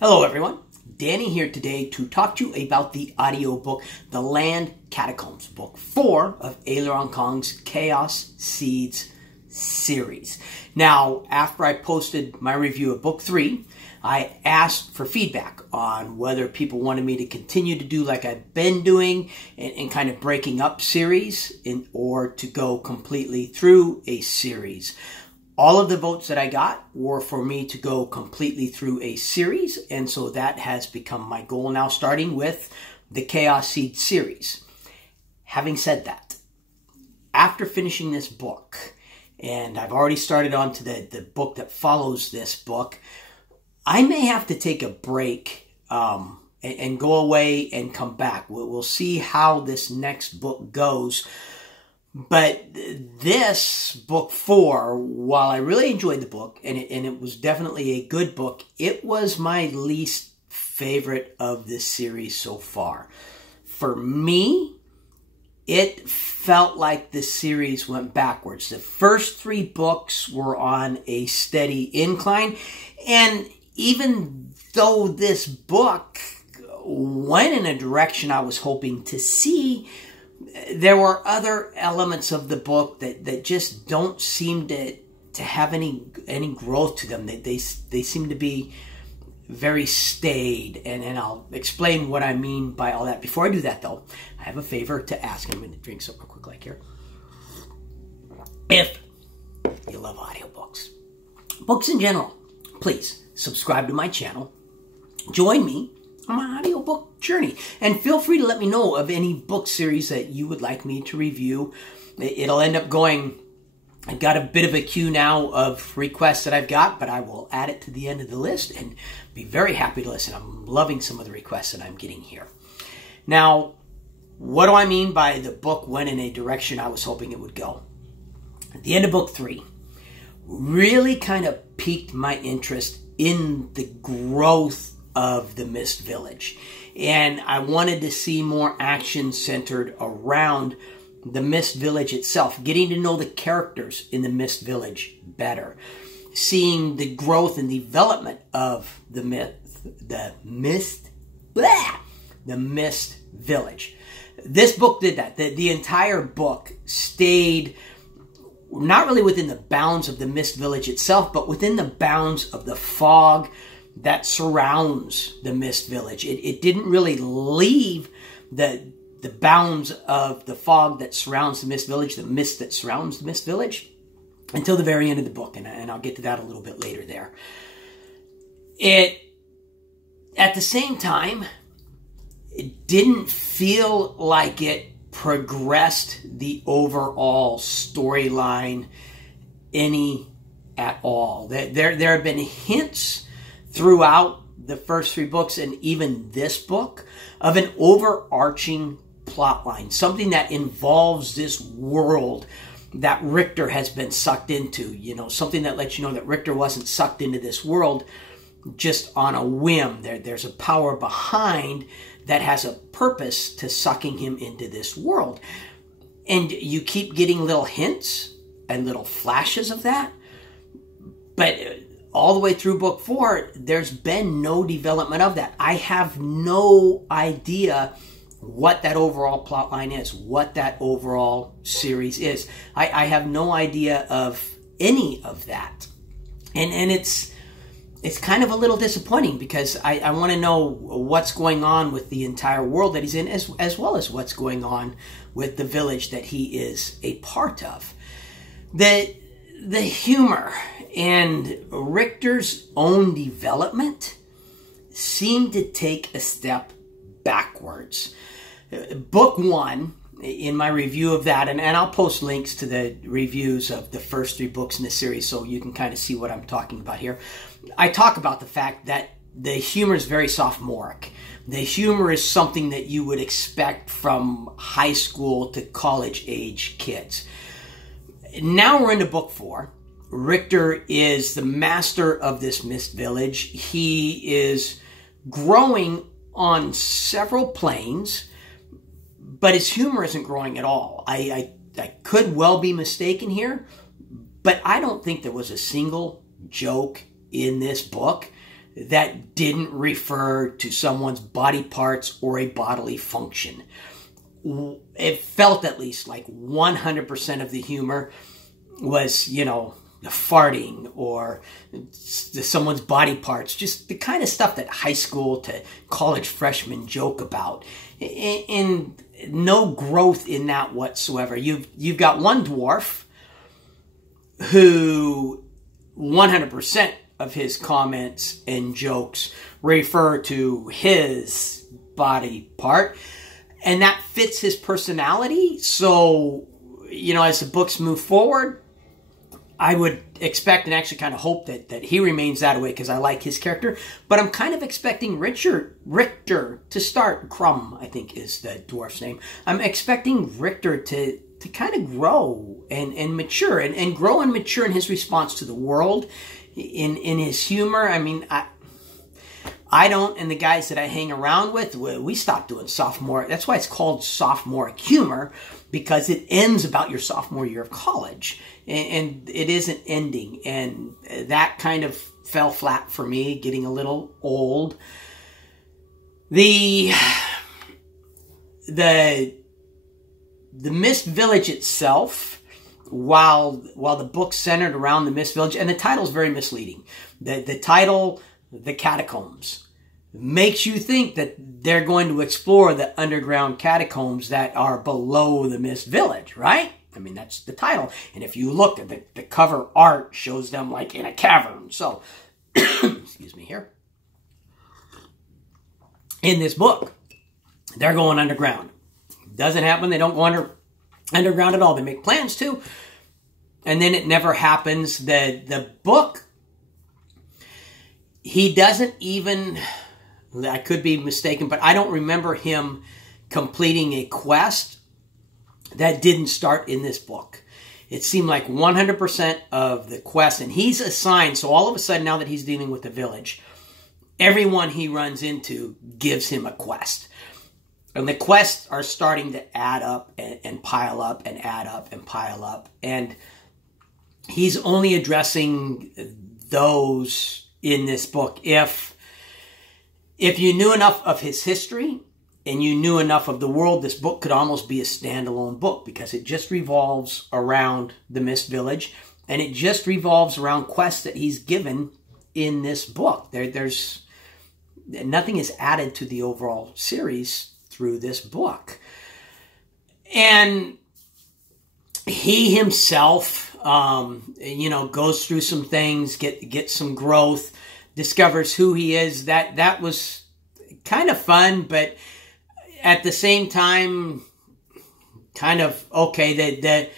Hello everyone, Danny here today to talk to you about the audiobook, The Land Catacombs, Book 4 of Aleron Kong's Chaos Seeds series. Now, after I posted my review of Book 3, I asked for feedback on whether people wanted me to continue to do like I've been doing and kind of breaking up series or to go completely through a series. All of the votes that I got were for me to go completely through a series, and so that has become my goal now, starting with the Chaos Seed series. Having said that, after finishing this book, and I've already started on to the book that follows this book, I may have to take a break and go away and come back. We'll see how this next book goes. But this book 4, while I really enjoyed the book, and it was definitely a good book, it was my least favorite of this series so far. For me, it felt like the series went backwards. The first 3 books were on a steady incline, and even though this book went in a direction I was hoping to see, there were other elements of the book that just don't seem to have any growth to them. They seem to be very staid, and I'll explain what I mean by all that. Before I do that, though, I have a favor to ask. I'm going to drink something real quick like here. If you love audiobooks, books in general, please subscribe to my channel. Join me on my audiobook journey, and feel free to let me know of any book series that you would like me to review. It'll end up going, I've got a bit of a queue now of requests that I've got, but I will add it to the end of the list and be very happy to listen. I'm loving some of the requests that I'm getting here. Now, what do I mean by the book went in a direction I was hoping it would go? At the end of book 3, really kind of piqued my interest in the growth of the Mist Village. And I wanted to see more action centered around the Mist Village itself, getting to know the characters in the Mist Village better, seeing the growth and development of the Mist Village. This book did that. The entire book stayed not really within the bounds of the Mist Village itself, but within the bounds of the fog that surrounds the Mist Village. It didn't really leave the bounds of the fog that surrounds the Mist Village, the mist that surrounds the Mist Village, until the very end of the book, and I'll get to that a little bit later there. At the same time, it didn't feel like it progressed the overall storyline any at all. There have been hints throughout the first 3 books and even this book of an overarching plot line, something that involves this world that Richter has been sucked into, something that lets you know that Richter wasn't sucked into this world just on a whim. There's a power behind that has a purpose to sucking him into this world. And you keep getting little hints and little flashes of that, but all the way through book 4, there's been no development of that. I have no idea what that overall plot line is, what that overall series is. I have no idea of any of that. And it's kind of a little disappointing, because I want to know what's going on with the entire world that he's in, as well as what's going on with the village that he is a part of. The humor and Richter's own development seemed to take a step backwards. Book 1, in my review of that, and I'll post links to the reviews of the first 3 books in the series so you can kind of see what I'm talking about here. I talk about the fact that the humor is very sophomoric. The humor is something that you would expect from high school to college age kids. Now we're into book 4. Richter is the master of this Mist Village. He is growing on several planes, but his humor isn't growing at all. I could well be mistaken here, but I don't think there was a single joke in this book that didn't refer to someone's body parts or a bodily function. It felt at least like 100% of the humor was, you know, farting or someone's body parts, just the kind of stuff that high school to college freshmen joke about. And no growth in that whatsoever. You've got one dwarf who 100% of his comments and jokes refer to his body part, and that fits his personality. So, you know, as the books move forward, I would expect and actually kind of hope that he remains that way because I like his character. But I'm kind of expecting Richter to start. Crumb, I think, is the dwarf's name. I'm expecting Richter to kind of grow and mature and grow and mature in his response to the world, in his humor. I mean, I don't, and the guys that I hang around with, we stopped doing sophomore. That's why it's called sophomoric humor, because it ends about your sophomore year of college, and it isn't ending. And that kind of fell flat for me, getting a little old. The Mist Village itself, while the book centered around the Mist Village, and the title is very misleading. The title, The Catacombs, makes you think that they're going to explore the underground catacombs that are below the Mist Village, right? I mean, that's the title. And if you look at the cover art, shows them like in a cavern. So, excuse me here. In this book, they're going underground. Doesn't happen. They don't go underground at all. They make plans to, and then it never happens. The book, he doesn't even, I could be mistaken, but I don't remember him completing a quest that didn't start in this book. It seemed like 100% of the quest, and he's assigned, so all of a sudden, now that he's dealing with the village, everyone he runs into gives him a quest. And the quests are starting to add up and pile up and add up and pile up. And he's only addressing those in this book. If you knew enough of his history and you knew enough of the world, this book could almost be a standalone book, because it just revolves around the Mist Village, and it just revolves around quests that he's given in this book. There's nothing is added to the overall series through this book. And he himself, you know, goes through some things, gets some growth, discovers who he is. That was kind of fun, but at the same time, kind of okay, that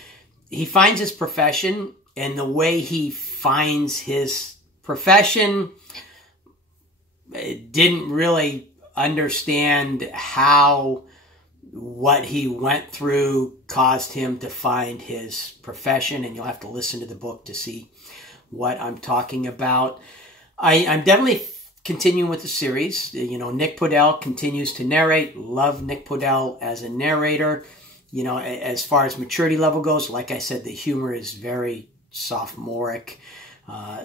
he finds his profession, and the way he finds his profession, didn't really understand how what he went through caused him to find his profession, and you'll have to listen to the book to see what I'm talking about. I'm definitely continuing with the series. You know, Nick Podehl continues to narrate. Love Nick Podehl as a narrator. You know, as far as maturity level goes, like I said, the humor is very sophomoric.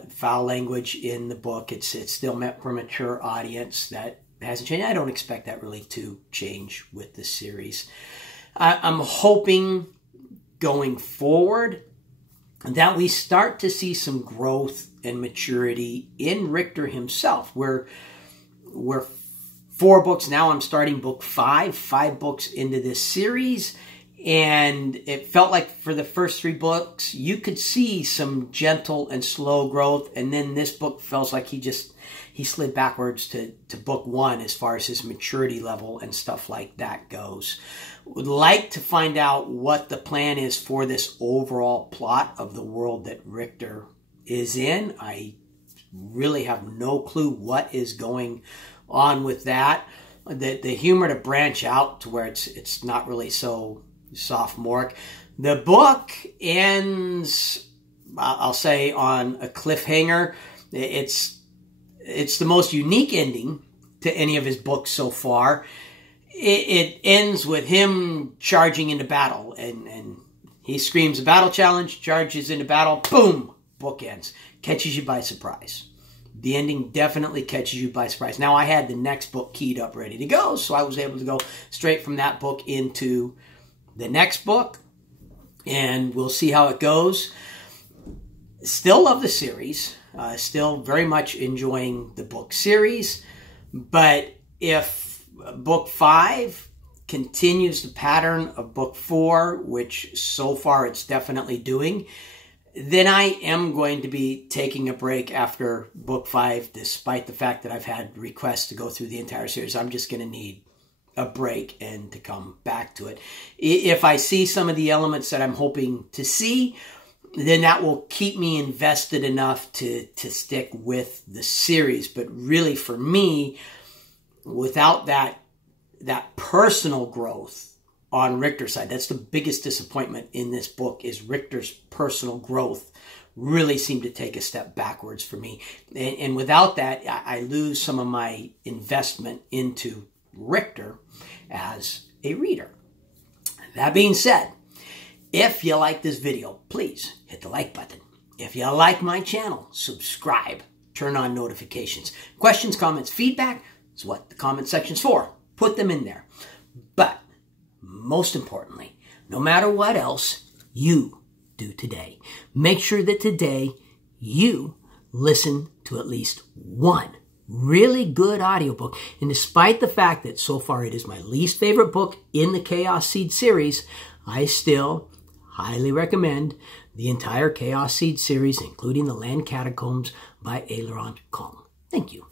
Foul language in the book. It's still meant for a mature audience. That hasn't changed. I don't expect that really to change with the series. I'm hoping going forward that we start to see some growth and maturity in Richter himself. We're 4 books now. I'm starting book 5 books into this series. And it felt like for the first 3 books, you could see some gentle and slow growth. And then this book feels like he slid backwards to book 1 as far as his maturity level and stuff like that goes. Would like to find out what the plan is for this overall plot of the world that Richter is in. I really have no clue what is going on with that. The humor to branch out to where it's not really so sophomoric. The book ends, I'll say, on a cliffhanger. It's the most unique ending to any of his books so far. It ends with him charging into battle, and he screams a battle challenge, charges into battle, boom, book ends. Catches you by surprise. The ending definitely catches you by surprise. Now, I had the next book keyed up, ready to go, so I was able to go straight from that book into the next book, and we'll see how it goes. Still love the series. Still very much enjoying the book series. But if book 5 continues the pattern of book 4, which so far it's definitely doing, then I am going to be taking a break after book 5, despite the fact that I've had requests to go through the entire series. I'm just going to need a break and to come back to it. If I see some of the elements that I'm hoping to see, then that will keep me invested enough to stick with the series. But really, for me, without that personal growth on Richter's side, that's the biggest disappointment in this book, is Richter's personal growth really seemed to take a step backwards for me. And without that, I lose some of my investment into Richter as a reader. That being said, if you like this video, please hit the like button. If you like my channel, subscribe, turn on notifications. Questions, comments, feedback is what the comment section's for. Put them in there. But most importantly, no matter what else you do today, make sure that today you listen to at least one really good audiobook. And despite the fact that so far it is my least favorite book in the Chaos Seed series, I still highly recommend the entire Chaos Seed series, including the Land Catacombs by Aleron. Thank you.